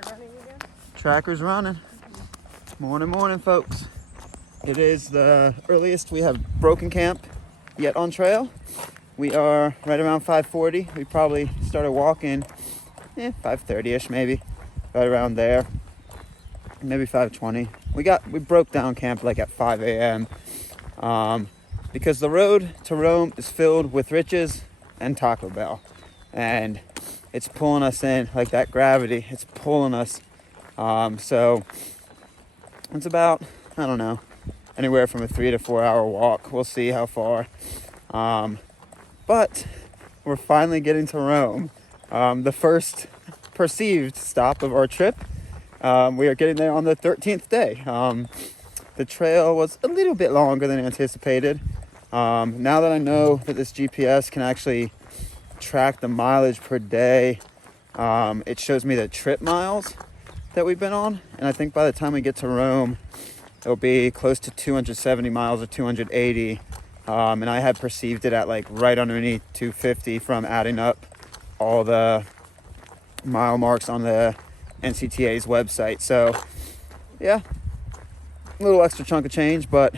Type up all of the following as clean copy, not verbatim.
tracker running again? Tracker's running. Morning, folks. It is the earliest we have broken camp yet on trail. We are right around 5:40. We probably started walking 5:30ish maybe, right around there. Maybe 5:20. We broke down camp like at 5 a.m. Because the road to Rome is filled with riches and Taco Bell, and it's pulling us in like that gravity. It's pulling us. So it's about, I don't know, anywhere from a 3 to 4 hour walk. We'll see how far. But we're finally getting to Rome. The first perceived stop of our trip. We are getting there on the 13th day. The trail was a little bit longer than anticipated. Now that I know that this GPS can actually track the mileage per day, it shows me the trip miles that we've been on. And I think by the time we get to Rome, it'll be close to 270 miles or 280. And I had perceived it at like right underneath 250 from adding up all the mile marks on the NCTA's website. So yeah, a little extra chunk of change, but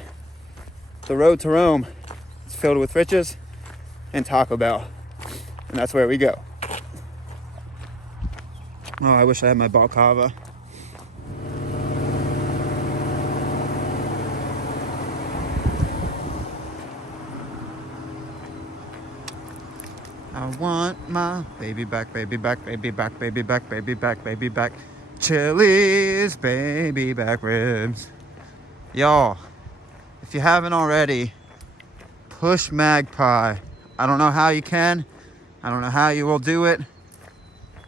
the road to Rome is filled with riches and Taco Bell, and that's where we go. Oh, I wish I had my balaclava. I want my baby back, baby back, baby back, baby back, baby back, baby back. Chili's baby back ribs. Y'all, if you haven't already, push Magpie. I don't know how you can. I don't know how you will do it.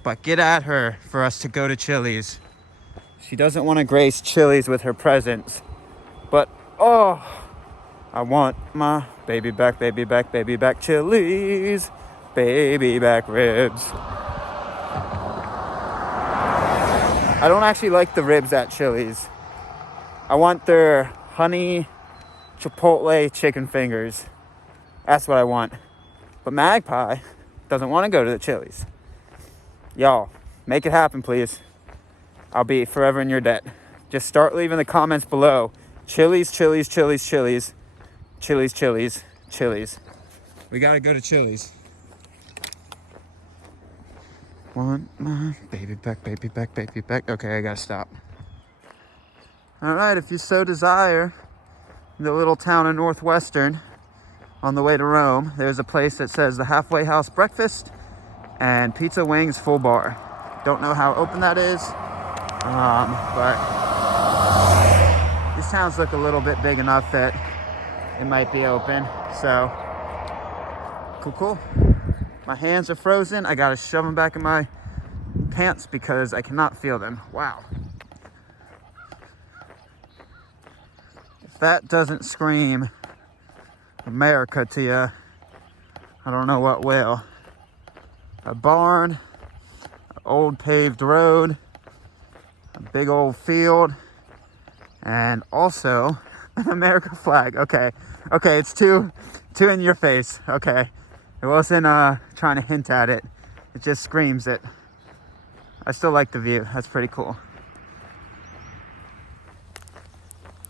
But get at her for us to go to Chili's. She doesn't want to grace Chili's with her presence. But, oh, I want my baby back, baby back, baby back. Chili's baby back ribs. I don't actually like the ribs at Chili's. I want their honey chipotle chicken fingers. That's what I want. But Magpie doesn't want to go to the Chili's. Y'all, make it happen, please. I'll be forever in your debt. Just start leaving the comments below. Chili's, Chili's, Chili's, Chili's. Chili's, Chili's, Chili's. We gotta go to Chili's. Want my baby back, baby back, baby back. Okay, I gotta stop. All right, if you so desire, the little town of Northwestern, on the way to Rome, there's a place that says the Halfway House Breakfast and Pizza Wings Full Bar. Don't know how open that is, but these towns look a little bit big enough that it might be open. So, cool. My hands are frozen. I gotta shove them back in my pants because I cannot feel them. Wow. If that doesn't scream America to you, I don't know what will. A barn, an old paved road, a big old field, and also an America flag. Okay, it's too in your face. Okay, it wasn't trying to hint at it. It just screams it. I still like the view. That's pretty cool.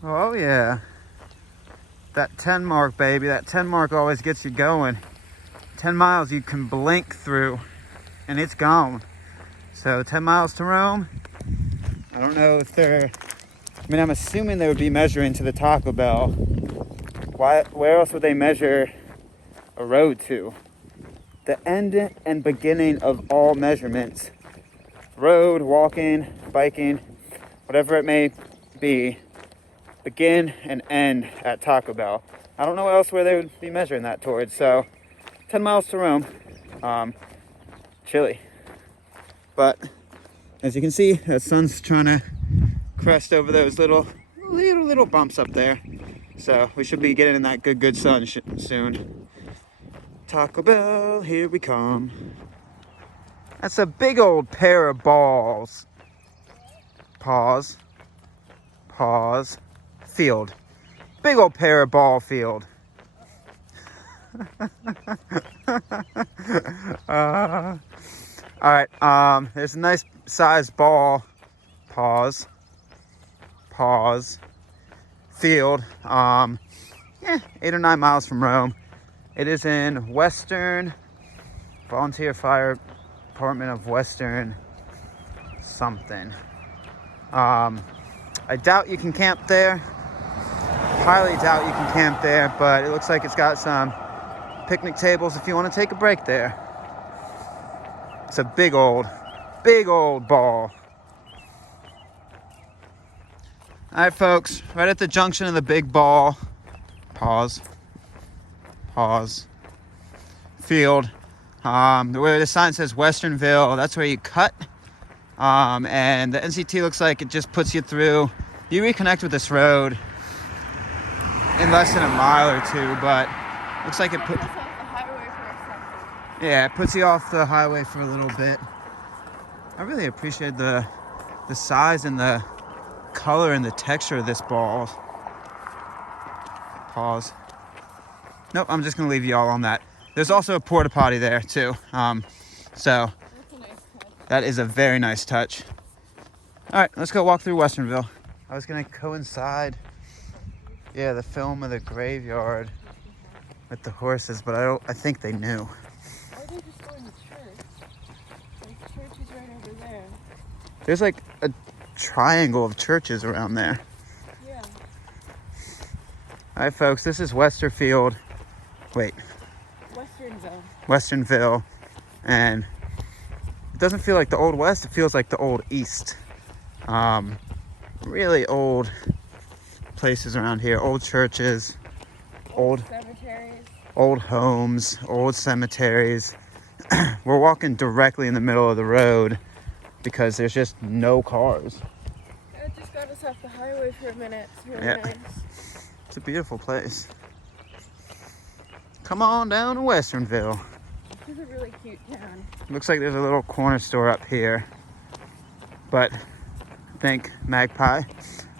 Oh yeah. That 10 mark, baby. That 10 mark always gets you going. 10 miles you can blink through and it's gone. So 10 miles to Rome. I don't know if I'm assuming they would be measuring to the Taco Bell. Where else would they measure a road to? The end and beginning of all measurements. Road, walking, biking, whatever it may be. Begin and end at Taco Bell. I don't know else where they would be measuring that towards. So 10 miles to Rome. Chilly. But as you can see, the sun's trying to crest over those little bumps up there. So we should be getting in that good sun soon. Taco Bell, here we come. That's a big old pair of balls. Pause. Field. Big old pair of ball field. All right, there's a nice sized ball Pause Field. 8 or 9 miles from Rome. It is in Western Volunteer Fire Department of Western something. I doubt you can camp there. Highly doubt you can camp there, but it looks like it's got some picnic tables if you want to take a break there. It's a big old ball. All right, folks, right at the junction of the big ball. Pause. Field. Where the sign says Westernville, that's where you cut. And the NCT looks like it just puts you through. You reconnect with this road in less than a mile or two, but looks like it puts you off the highway for a little bit. I really appreciate the size and the color and the texture of this ball. Pause. Nope, I'm just gonna leave you all on that. There's also a porta potty there too. So that is a very nice touch. All right, let's go walk through Westernville. I was gonna coincide, the film of the graveyard with the horses, but I think they knew. Or they're just going to church. The church is right over there. There's like a triangle of churches around there. Yeah. All right, folks, this is Westernville, and it doesn't feel like the Old West, it feels like the Old East. Really old places around here, old churches, old cemeteries, old homes, old cemeteries. We're walking directly in the middle of the road because there's just no cars. It just got us off the highway for a minute. It's really nice. It's a beautiful place. Come on down to Westernville. This is a really cute town. Looks like there's a little corner store up here. But I think Magpie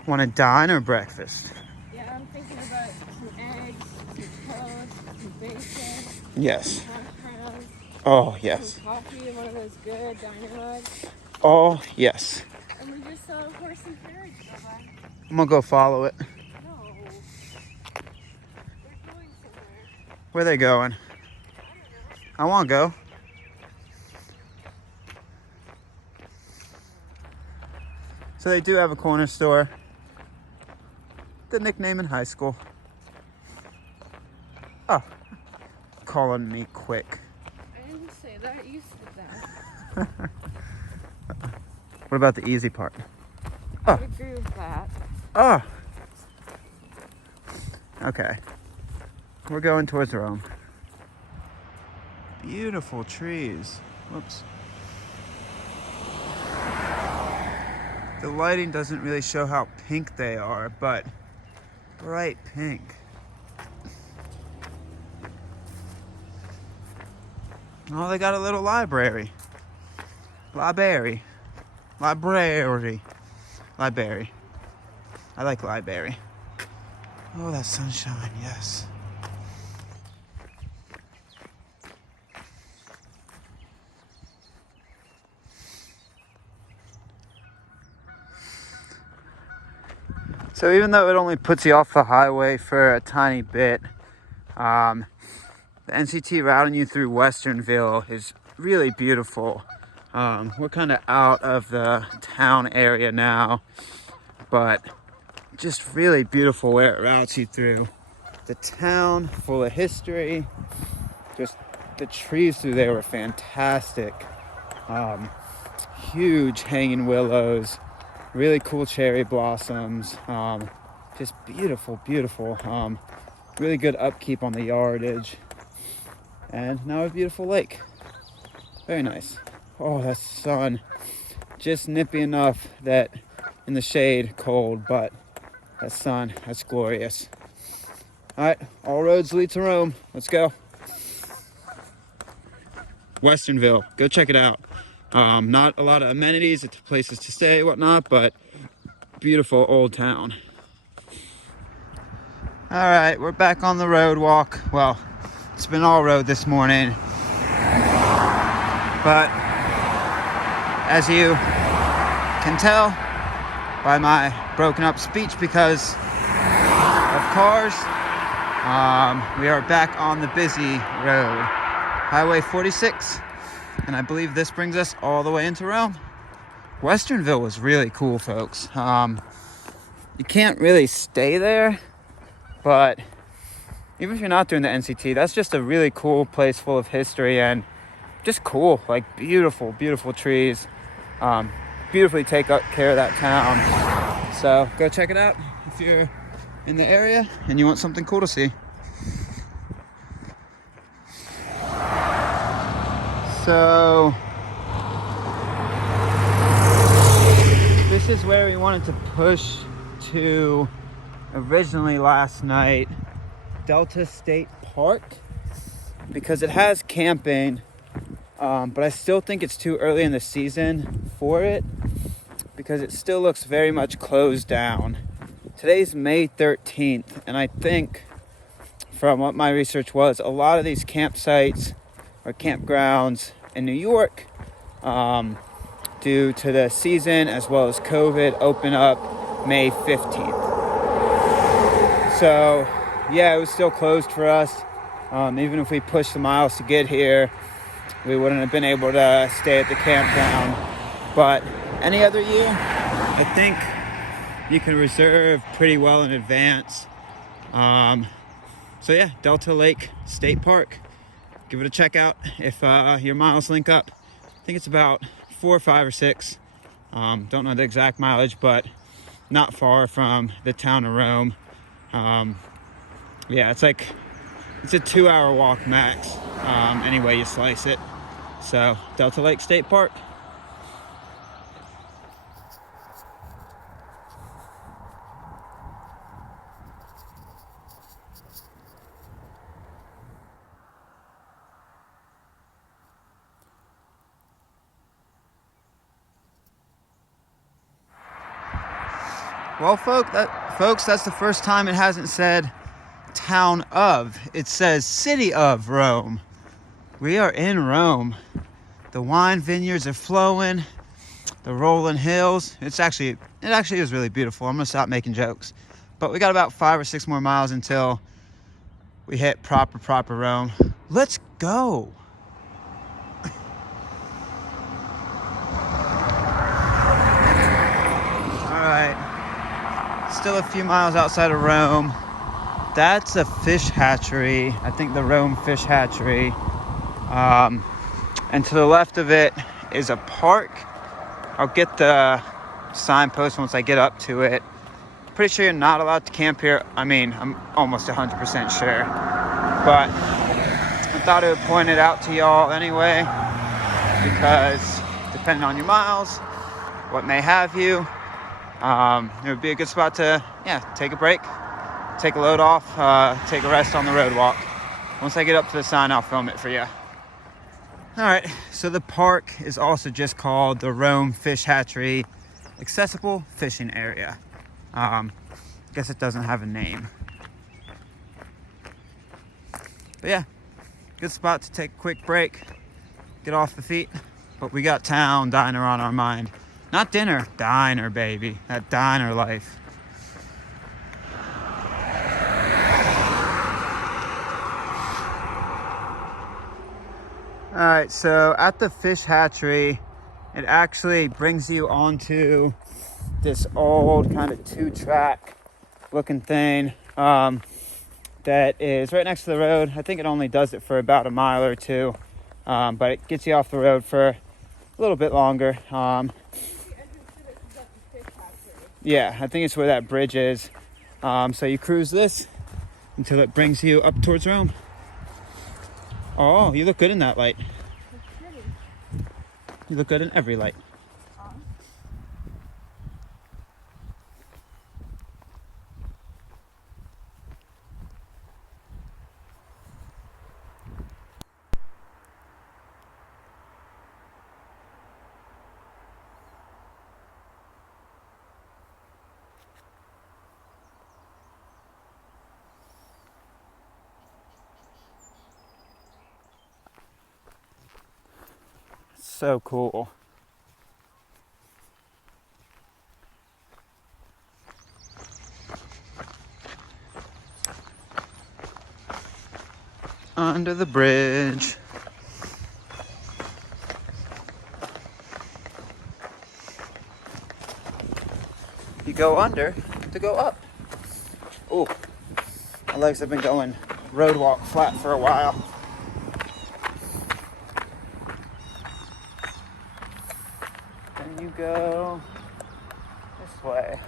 want to dine or breakfast. Yeah, I'm thinking about some eggs, some toast, some bacon. Yes. Some hash browns. Oh, yes. Some coffee in one of those good diner mugs. Oh, yes. And we just saw a horse and carriage go by. I'm going to go follow it. No. They're going somewhere. Where are they going? I want to go. So they do have a corner store. The nickname in high school. Oh, calling me quick. I didn't say that. You said that. What about the easy part? I would agree with that. Oh. Okay. We're going towards Rome. Beautiful trees. Whoops. The lighting doesn't really show how pink they are, but bright pink. Oh, they got a little library. Library. I like library. Oh, that sunshine, yes. So even though it only puts you off the highway for a tiny bit, the NCT routing you through Westernville is really beautiful. We're kind of out of the town area now, but just really beautiful where it routes you through. The town, full of history. Just the trees through there were fantastic. Huge hanging willows, really cool cherry blossoms. Just beautiful. Really good upkeep on the yardage. And now a beautiful lake. Very nice. Oh, that sun. Just nippy enough that in the shade, cold, but that sun, that's glorious. All right, all roads lead to Rome. Let's go. Westernville, go check it out. Not a lot of amenities, it's places to stay, whatnot, but beautiful old town. All right, we're back on the road walk. Well, it's been all road this morning, but as you can tell by my broken up speech because of cars. We are back on the busy road, Highway 46, and I believe this brings us all the way into Rome. Westernville was really cool, folks. You can't really stay there, but even if you're not doing the NCT, that's just a really cool place full of history and just cool, like beautiful, beautiful trees. Beautifully take care of that town. So go check it out if you're in the area and you want something cool to see. So this is where we wanted to push to originally last night, Delta State Park, because it has camping, but I still think it's too early in the season for it because it still looks very much closed down. Today's May 13th, and I think from what my research was, a lot of these campsites or campgrounds in New York, due to the season as well as COVID, open up May 15th. So yeah, it was still closed for us. Even if we pushed the miles to get here, we wouldn't have been able to stay at the campground. But any other year, I think you can reserve pretty well in advance. So yeah, Delta Lake State Park. Give it a check out if your miles link up. I think it's about 4 or 5 or 6. Don't know the exact mileage, but not far from the town of Rome. Yeah, it's a 2-hour walk max, any way you slice it. So Delta Lake State Park. Well, folks, that's the first time it hasn't said town of. It says city of Rome. We are in Rome. The wine vineyards are flowing. The rolling hills. It actually is really beautiful. I'm gonna stop making jokes. But we got about 5 or 6 more miles until we hit proper Rome. Let's go. All right. Still a few miles outside of Rome. That's a fish hatchery. I think the Rome Fish Hatchery. And to the left of it is a park. I'll get the signpost once I get up to it. Pretty sure you're not allowed to camp here. I mean, I'm almost 100% sure. But I thought I would point it out to y'all anyway, because depending on your miles, what may have you, it would be a good spot to, take a break, take a load off, take a rest on the road walk. Once I get up to the sign, I'll film it for you. All right, so the park is also just called the Rome Fish Hatchery Accessible Fishing Area. Guess it doesn't have a name. But yeah, good spot to take a quick break, get off the feet. But we got town diner on our mind. Not dinner, diner, baby. That diner life. All right, so at the fish hatchery, it actually brings you onto this old kind of 2-track looking thing that is right next to the road. I think it only does it for about a mile or 2, but it gets you off the road for a little bit longer. Yeah, I think it's where that bridge is. So you cruise this until it brings you up towards Rome. Oh, you look good in that light. You look good in every light. So cool. under the bridge. You go under to go up. Ooh, my legs have been going road walk flat for a while. Then you go this way.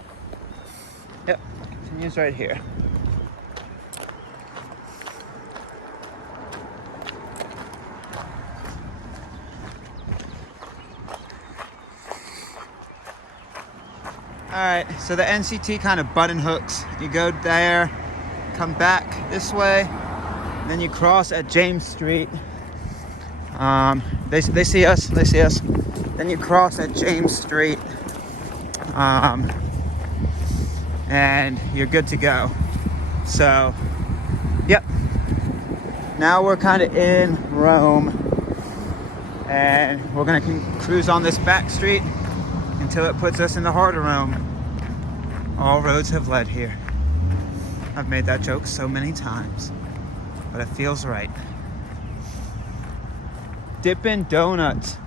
Yep, continues right here. All right, so the NCT kind of button hooks. You go there, come back this way, then you cross at James Street. They see us, they see us. Then you cross at James Street, and you're good to go. So, yep. Now we're kind of in Rome, and we're gonna cruise on this back street until it puts us in the heart of Rome. All roads have led here. I've made that joke so many times, but it feels right. Dippin' Donuts.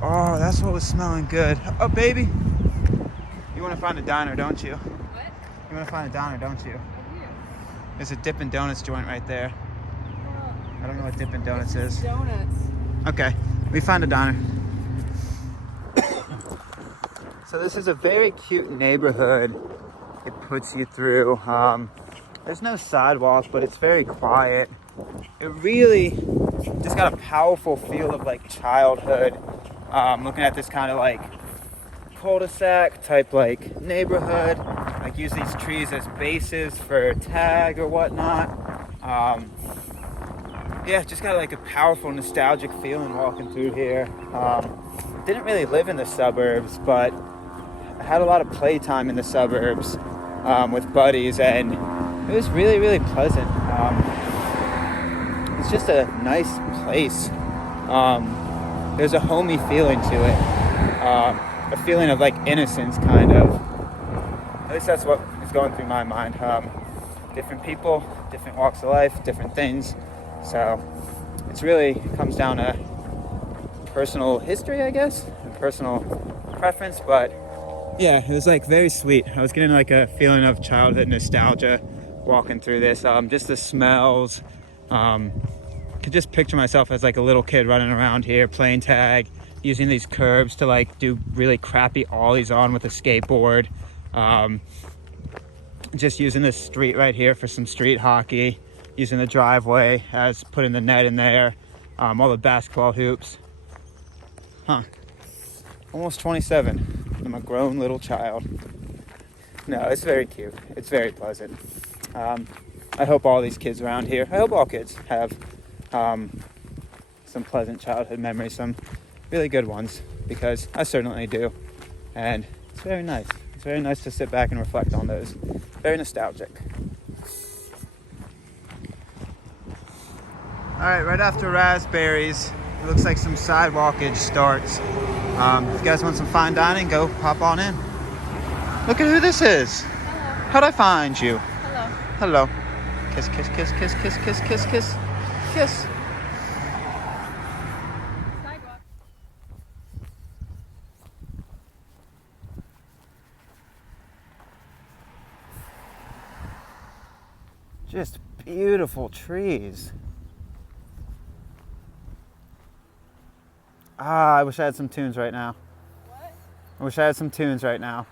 Oh, that's what was smelling good. Oh, baby. You want to find a diner, don't you? What? You want to find a diner, don't you? I do. There's a Dippin' Donuts joint right there. I don't know what Dippin' Donuts is. Donuts. Okay, we found a diner. So this is a very cute neighborhood it puts you through. There's no sidewalks, but it's very quiet. It really just got a powerful feel of like childhood. Looking at this kind of like cul-de-sac type like neighborhood. Like use these trees as bases for tag or whatnot. Yeah, just got like a powerful nostalgic feeling walking through here. Didn't really live in the suburbs, but I had a lot of playtime in the suburbs with buddies, and it was really, really pleasant. It's just a nice place. There's a homey feeling to it, a feeling of like innocence, kind of. At least that's what is going through my mind. Different people, different walks of life, different things. So it's really comes down to personal history, I guess, and personal preference, but yeah, it was like very sweet. I was getting like a feeling of childhood nostalgia walking through this. Just the smells. Could just picture myself as like a little kid running around here playing tag, using these curbs to like do really crappy ollies on with a skateboard. Just using this street right here for some street hockey, using the driveway as putting the net in there, all the basketball hoops. Almost 27. I'm a grown little child. No, it's very cute. It's very pleasant. I hope all these kids around here, I hope all kids have some pleasant childhood memories, some really good ones, because I certainly do. And it's very nice. It's very nice to sit back and reflect on those. Very nostalgic. All right, right after Raspberries, it looks like some sidewalkage starts. If you guys want some fine dining, go hop on in. Look at who this is. Hello. How'd I find you? Hello. Hello. Kiss, kiss, kiss, kiss, kiss, kiss, kiss, kiss, kiss. Sidewalk. Just beautiful trees. I wish I had some tunes right now. What? I wish I had some tunes right now.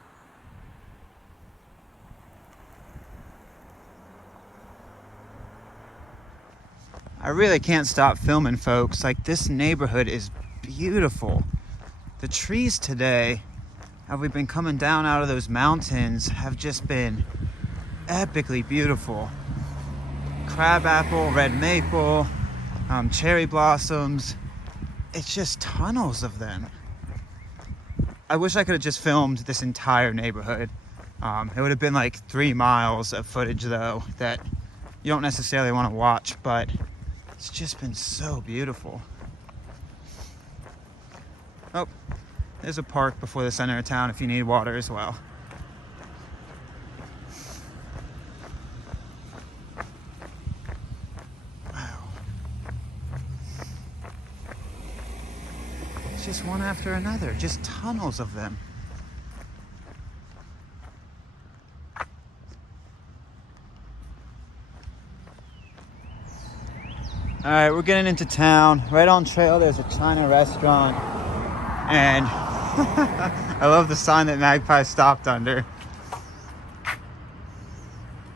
I really can't stop filming, folks. Like, this neighborhood is beautiful. The trees today, as we've been coming down out of those mountains, have just been epically beautiful. Crabapple, red maple, cherry blossoms. It's just tunnels of them. I wish I could have just filmed this entire neighborhood. It would have been like 3 miles of footage, though, that you don't necessarily want to watch, but it's just been so beautiful. Oh, there's a park before the center of town if you need water as well. Wow. It's just one after another, just tunnels of them. All right, we're getting into town. Right on trail, there's a China restaurant. And I love the sign that Magpie stopped under.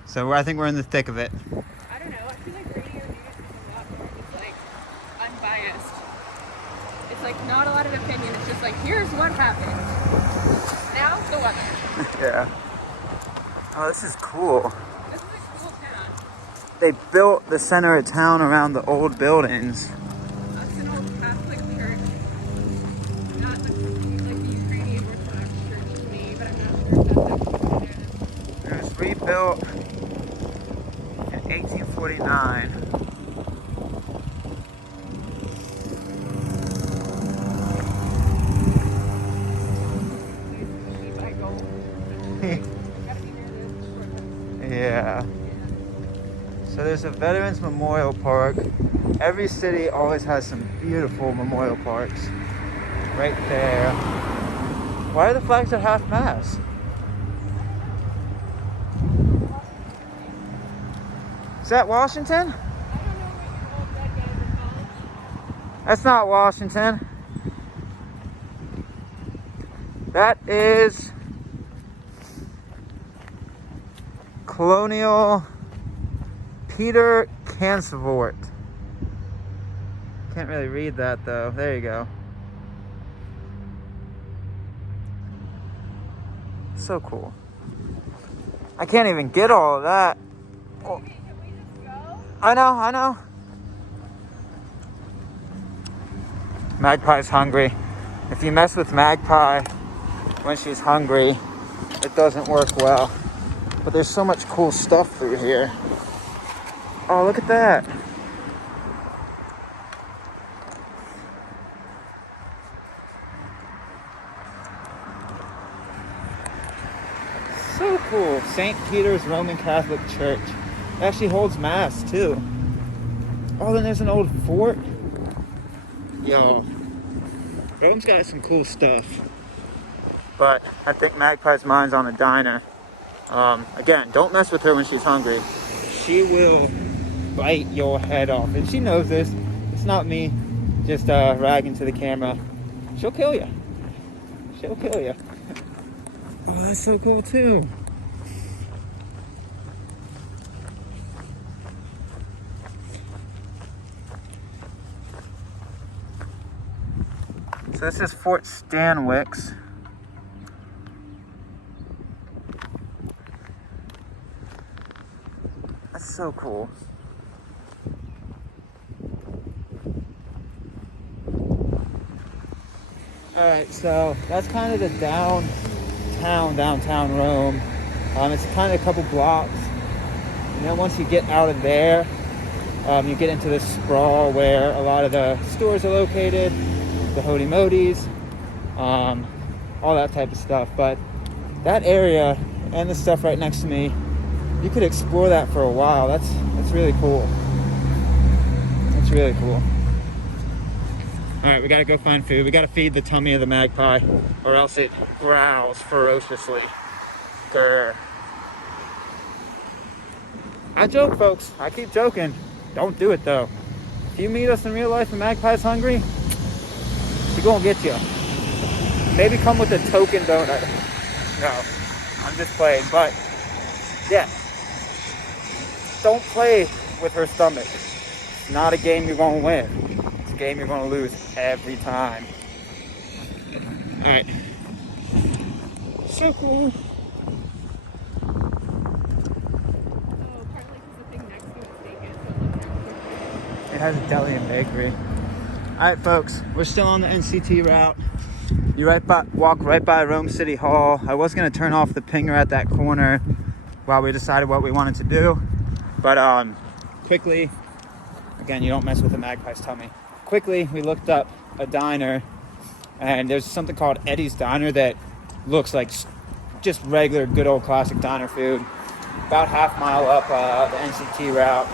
So I think we're in the thick of it. I don't know. I feel like radio news is a lot more just like unbiased. It's like not a lot of opinion. It's just like, here's what happened. Now the weather. Yeah. Oh, this is cool. This is a cool town. They built the center of town around the old buildings. That's an old Catholic church. Not the, like the Ukrainian Orthodox church to me, but I'm not sure if that's actually what it is. It was rebuilt in 1849. Yeah. So there's a Veterans Memorial Park. Every city always has some beautiful memorial parks. Right there. Why are the flags at half mast? Is that Washington? I don't know what your old dead guys are called. That's not Washington. That is Colonial Peter Cansevort. Can't really read that though. There you go. So cool. I can't even get all of that. Oh. Can we just go? I know. Magpie's hungry. If you mess with Magpie when she's hungry, it doesn't work well. But there's so much cool stuff through here. Oh, look at that. So cool. St. Peter's Roman Catholic Church. It actually holds mass too. Oh, then there's an old fort. Yo, Rome's got some cool stuff. But I think Magpie's mind's on a diner. Again, don't mess with her when she's hungry. She will bite your head off. And she knows this. It's not me just ragging to the camera. She'll kill you. She'll kill you. Oh, that's so cool too. So this is Fort Stanwix. That's so cool. Alright, so that's kind of the downtown Rome. It's kind of a couple blocks. And then once you get out of there, you get into this sprawl where a lot of the stores are located, the Hody Modis, all that type of stuff. But that area and the stuff right next to me, you could explore that for a while. That's really cool. That's really cool. All right, we gotta go find food. We gotta feed the tummy of the magpie, or else it growls ferociously. Grr. I joke, folks. I keep joking. Don't do it though. If you meet us in real life and Magpie's hungry, she's gonna get you. Maybe come with a token donut. No, I'm just playing. But yeah, don't play with her stomach. It's not a game you're gonna win. It's a game you're gonna lose every time. All right. So cool. It has a deli and bakery. All right, folks, we're still on the NCT route. You walk right by Rome City Hall. I was gonna turn off the pinger at that corner while we decided what we wanted to do, but quickly, again, you don't mess with the magpie's tummy. Quickly, we looked up a diner, and there's something called Eddie's Diner that looks like just regular, good old classic diner food. About half mile up the NCT route.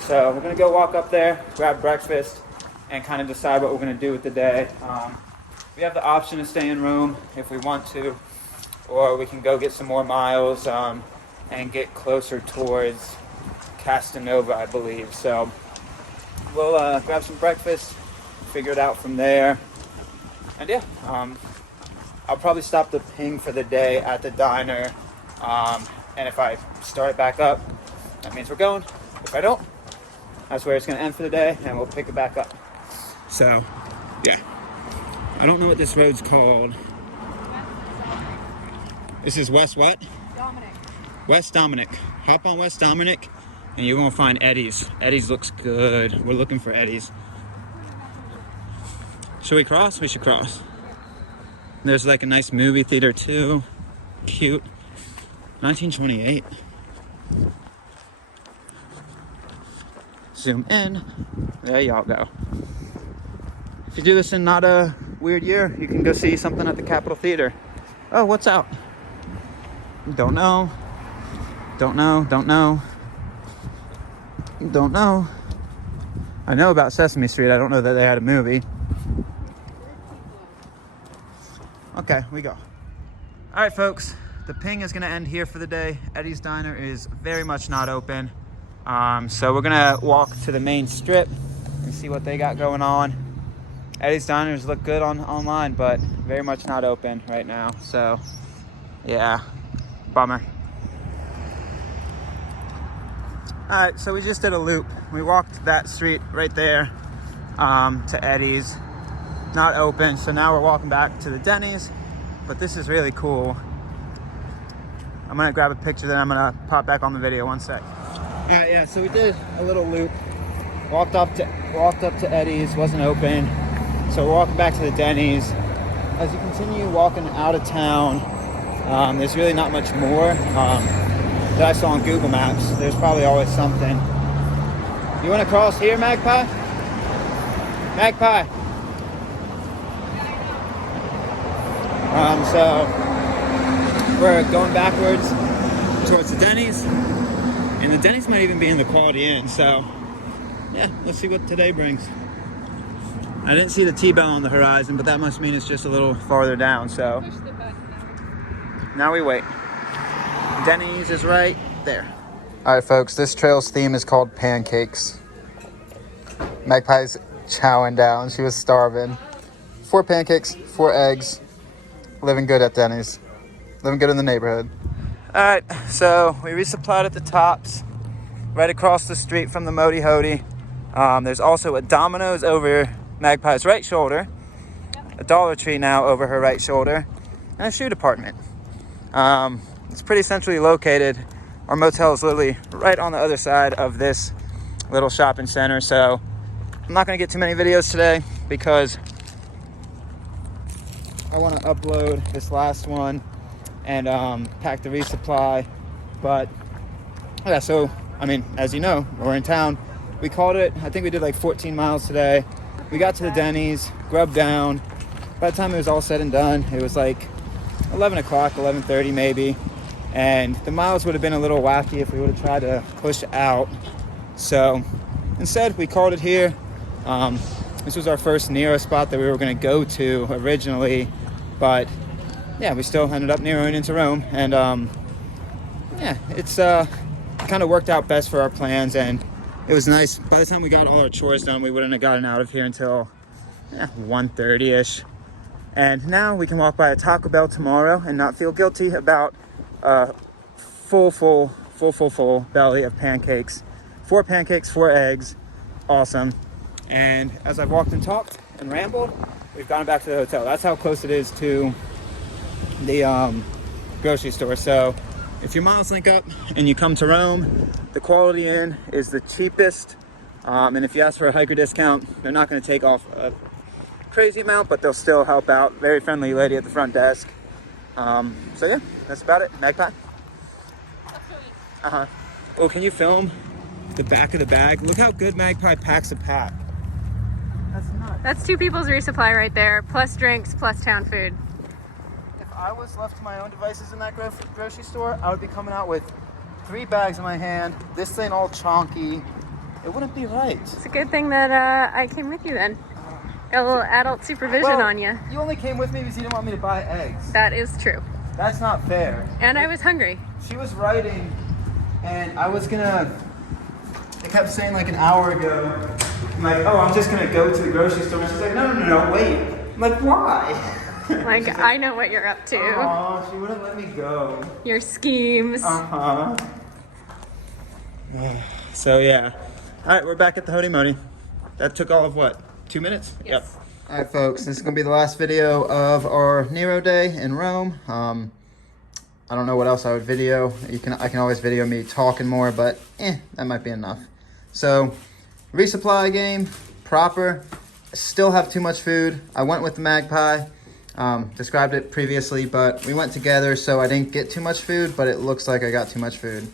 So we're gonna go walk up there, grab breakfast, and kind of decide what we're gonna do with the day. we have the option to stay in Rome if we want to, or we can go get some more miles and get closer towards Castanova, I believe. So we'll grab some breakfast, figure it out from there. And yeah, I'll probably stop the ping for the day at the diner. And if I start it back up, that means we're going. If I don't, that's where it's going to end for the day, and we'll pick it back up. So, yeah. I don't know what this road's called. This is West what? Dominic. West Dominic. Hop on West Dominic, and you're going to find Eddie's. Eddie's looks good. We're looking for Eddie's. Should we cross? We should cross. There's like a nice movie theater too. Cute. 1928. Zoom in. There y'all go. If you do this in not a weird year, you can go see something at the Capitol Theater. Oh, what's out? Don't know. Don't know. Don't know. Don't know. I know about Sesame Street. I don't know that they had a movie. Okay, we go. All right, folks. The ping is gonna end here for the day. Eddie's Diner is very much not open. So we're gonna walk to the main strip and see what they got going on. Eddie's Diners look good online, but very much not open right now. So, yeah, bummer. All right, so we just did a loop. We walked that street right there to Eddie's. Not open, so now we're walking back to the Denny's, but this is really cool. I'm gonna grab a picture, then I'm gonna pop back on the video. One sec. All right, yeah, so we did a little loop. Walked up to Eddie's, wasn't open. So we're walking back to the Denny's. As you continue walking out of town, there's really not much more that I saw on Google Maps. There's probably always something. You wanna cross here, Magpie? Magpie. So we're going backwards towards the Denny's, and the Denny's might even be in the Quality Inn. So yeah, let's see what today brings. I didn't see the T-Bell on the horizon, but that must mean it's just a little farther down. So Push the button now we wait. Denny's is right there. All right, folks, this trail's theme is called pancakes. Magpie's chowing down. She was starving. 4 pancakes, 4 eggs. Living good at Denny's. Living good in the neighborhood. All right, so we resupplied at the Tops, right across the street from the Modi Hody. There's also a Domino's over Magpie's right shoulder, a Dollar Tree now over her right shoulder, and a shoe department. It's pretty centrally located. Our motel is literally right on the other side of this little shopping center. So I'm not gonna get too many videos today because I want to upload this last one and pack the resupply. But yeah, so I mean, as you know, we're in town. We called it, I think we did like 14 miles today. We got to the Denny's, grubbed down. By the time it was all said and done, it was like 11 o'clock, 11:30 maybe. And the miles would have been a little wacky if we would have tried to push out. So instead, we called it here. This was our first Nero spot that we were going to go to originally. But yeah, we still ended up narrowing into Rome. And yeah, it's kind of worked out best for our plans. And it was nice. By the time we got all our chores done, we wouldn't have gotten out of here until 1:30-ish. And now we can walk by a Taco Bell tomorrow and not feel guilty about a full belly of pancakes. 4 pancakes, 4 eggs. Awesome. And as I've walked and talked and rambled, we've gone back to the hotel. That's how close it is to the grocery store. So if your miles link up and you come to Rome, the Quality Inn is the cheapest. And if you ask for a hiker discount, they're not going to take off a crazy amount, but they'll still help out. Very friendly lady at the front desk. So yeah, that's about it. Magpie? Oh, can you film the back of the bag? Look how good Magpie packs a pack. That's nuts. That's 2 people's resupply right there, plus drinks, plus town food. If I was left to my own devices in that grocery store, I would be coming out with 3 bags in my hand, this thing all chonky. It wouldn't be right. It's a good thing that I came with you then. A little adult supervision on you. You only came with me because you didn't want me to buy eggs. That is true. That's not fair. And I was hungry. She was writing, and I was gonna. I kept saying like an hour ago, I'm like, oh, I'm just gonna go to the grocery store. And she's like, no, wait. I'm like, why? Like, like, I know what you're up to. Oh, she wouldn't let me go. Your schemes. Uh-huh. So yeah. All right, we're back at the Hody Modi. That took all of what? 2 minutes? Yes. Yep. All right, folks, this is gonna be the last video of our Nero day in Rome. I don't know what else I would video. I can always video me talking more, but that might be enough. So, resupply game, proper. I still have too much food. I went with the Magpie. Described it previously, but we went together, so I didn't get too much food, but it looks like I got too much food.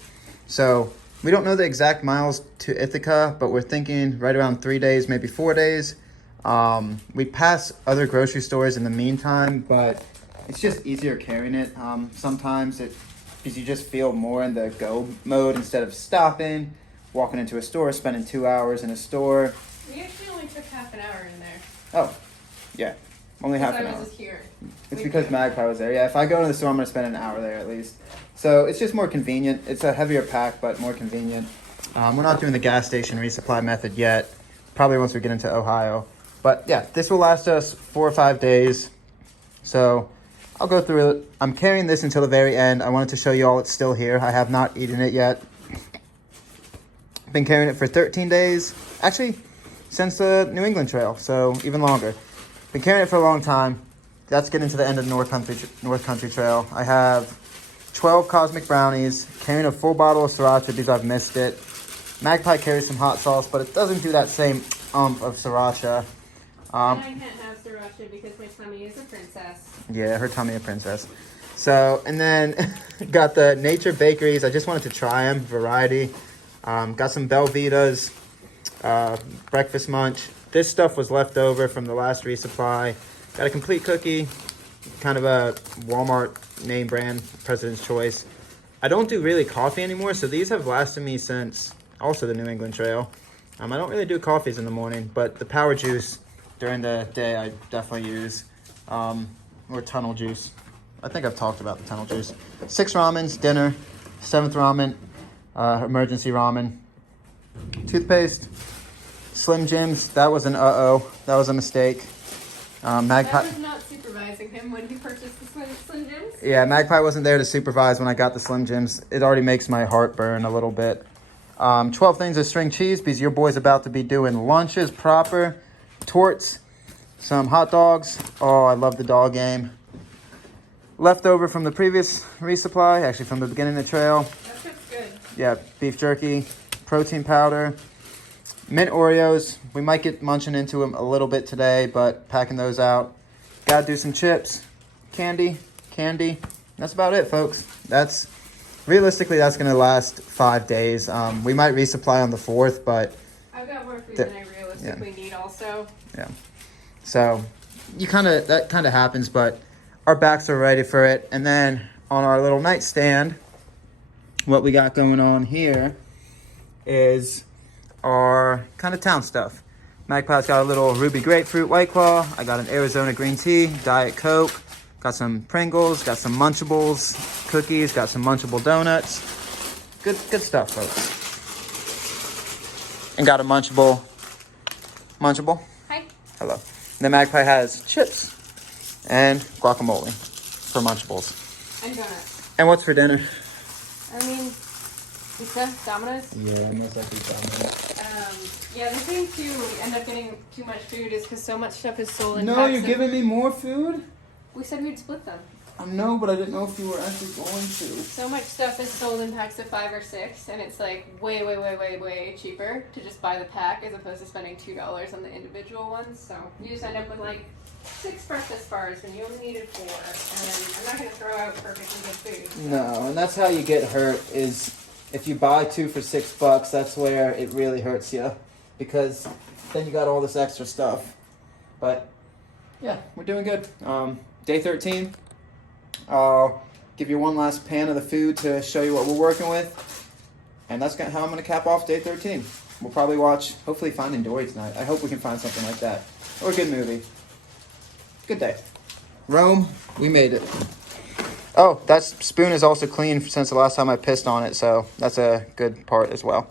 So, we don't know the exact miles to Ithaca, but we're thinking right around 3 days, maybe 4 days. We pass other grocery stores in the meantime, but it's just easier carrying it. Sometimes because you just feel more in the go mode instead of stopping, walking into a store, spending 2 hours in a store. We actually only took half an hour in there. Oh, yeah, only half an hour. I was just here. It's because Magpie was there. Yeah, if I go to the store, I'm gonna spend an hour there at least. So it's just more convenient. It's a heavier pack, but more convenient. We're not doing the gas station resupply method yet. Probably once we get into Ohio. But yeah, this will last us 4 or 5 days. So I'll go through it. I'm carrying this until the very end. I wanted to show you all it's still here. I have not eaten it yet. Been carrying it for 13 days. Actually, since the New England Trail, so even longer. Been carrying it for a long time. That's getting to the end of the North Country Trail. I have 12 Cosmic Brownies, carrying a full bottle of Sriracha because I've missed it. Magpie carries some hot sauce, but it doesn't do that same of Sriracha. And I can't have Sriracha because my tummy is a princess. Yeah, her tummy a princess. So, and then got the Nature Bakeries. I just wanted to try them, variety. Got some Belvitas, breakfast munch. This stuff was left over from the last resupply. Got a complete cookie, kind of a Walmart name brand, President's Choice. I don't do really coffee anymore, so these have lasted me since also the New England Trail. I don't really do coffees in the morning, but the power juice during the day I definitely use, or tunnel juice. I think I've talked about the tunnel juice. 6 ramens, dinner, 7th ramen, emergency ramen. Toothpaste, Slim Jims, that was an that was a mistake. Magpie. I was not supervising him when he purchased the Slim Jims. Yeah, Magpie wasn't there to supervise when I got the Slim Jims. It already makes my heart burn a little bit. 12 things of string cheese because your boy's about to be doing lunches proper. Torts, some hot dogs. Oh, I love the dog game. Leftover from the previous resupply, actually from the beginning of the trail. That shit's good. Yeah, beef jerky, protein powder, mint Oreos. We might get munching into them a little bit today, but packing those out. Gotta do some chips, candy. That's about it, folks. Realistically, that's gonna last 5 days. We might resupply on the 4th, but I've got more food than I realistically need also. Yeah. So that kind of happens, but our backs are ready for it. And then on our little nightstand, what we got going on here is our kind of town stuff. Magpie's got a little Ruby Grapefruit White Claw. I got an Arizona Green Tea, Diet Coke. Got some Pringles, got some Munchables cookies, got some Munchable donuts. Good stuff, folks. And got a Munchable. Hi. Hello. And the Magpie has chips and guacamole for Munchables. And donuts. And what's for dinner? I mean, pizza, Domino's. Yeah, most likely Domino's. Yeah, the thing too, we end up getting too much food is because so much stuff is sold in No, packs you're of- giving me more food? We said we'd split them. I know, but I didn't know if you were actually going to. So much stuff is sold in packs of 5 or 6, and it's like way cheaper to just buy the pack as opposed to spending $2 on the individual ones. So you just end up with like 6 breakfast bars when you only needed 4. And I'm not going to throw out perfectly good food. So. No, and that's how you get hurt is if you buy 2 for $6, that's where it really hurts you. Because then you got all this extra stuff. But yeah, we're doing good. Day 13. I'll give you one last pan of the food to show you what we're working with. And that's how I'm going to cap off day 13. We'll probably watch, hopefully, Finding Dory tonight. I hope we can find something like that. or a good movie. Good day. Rome, we made it. Oh, that spoon is also clean since the last time I pissed on it, so that's a good part as well.